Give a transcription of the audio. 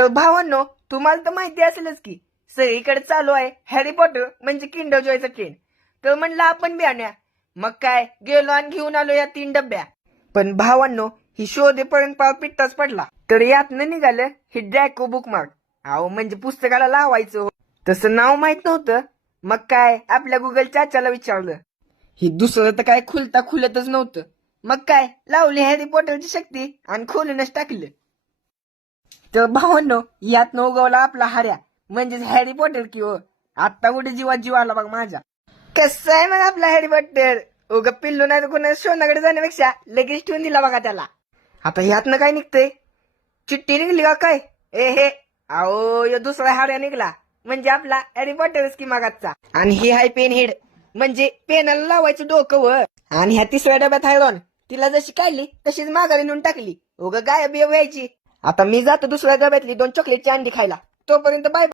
तर भावांनो, तुम्हाला तर माहिती असेलच की सगळीकडे चालू आहे हॅरी पॉटर म्हणजे किंडर जॉयचा ट्रेंड. तर म्हणलं आपण बी आणूया. मग काय गेलो आणि घेऊन आलो या 3 डब्या. पण भावांनो, ही शोधेपर्यंत पाव पिट्टाच पडला. तर यातनं निघालं ही ड्रॅको बुकमार्क. अहो म्हणजे पुस्तकाला लावायचं हो. तसं नाव माहित नव्हतं. मग काय आपल्या गुगल चाचाला विचारलं. ही दुसरं तर काय खुलता खुलतच नव्हतं. मग काय लावली हॅरी पॉटरची शक्ती आणि खोलूनच टाकलं. तर भावांनो, यात उगवला आपला हऱ्या म्हणजेच हॅरी पॉटर की हो. आत्ता कुठे जीवात जीव आला बघ माझ्या. कसं आहे मग आपला हॅरी पॉटर? उग पिल्लू नाही तर कोणा शोनाकडे जाण्यापेक्षा लगेच ठेवून दिला बघा त्याला. आता ह्यातनं काय निघतंय? चिठ्ठी निघली का काय? ए हे अहो यो दुसरा हाड्या निघला म्हणजे आपला हॅरी पॉटरच की मागाचा. आणि ही हाय पेन हेड म्हणजे पेनाला लावायचं डोकं वर. आणि ह्या तिसऱ्या डब्यात हाय रॉन. तिला जशी काढली तशीच माघारी नेऊन टाकली. उग गायब व्हायची. आता मी जातो दुसऱ्या डब्यातली 2 चॉकलेटची अंडी खायला. तोपर्यंत बाय.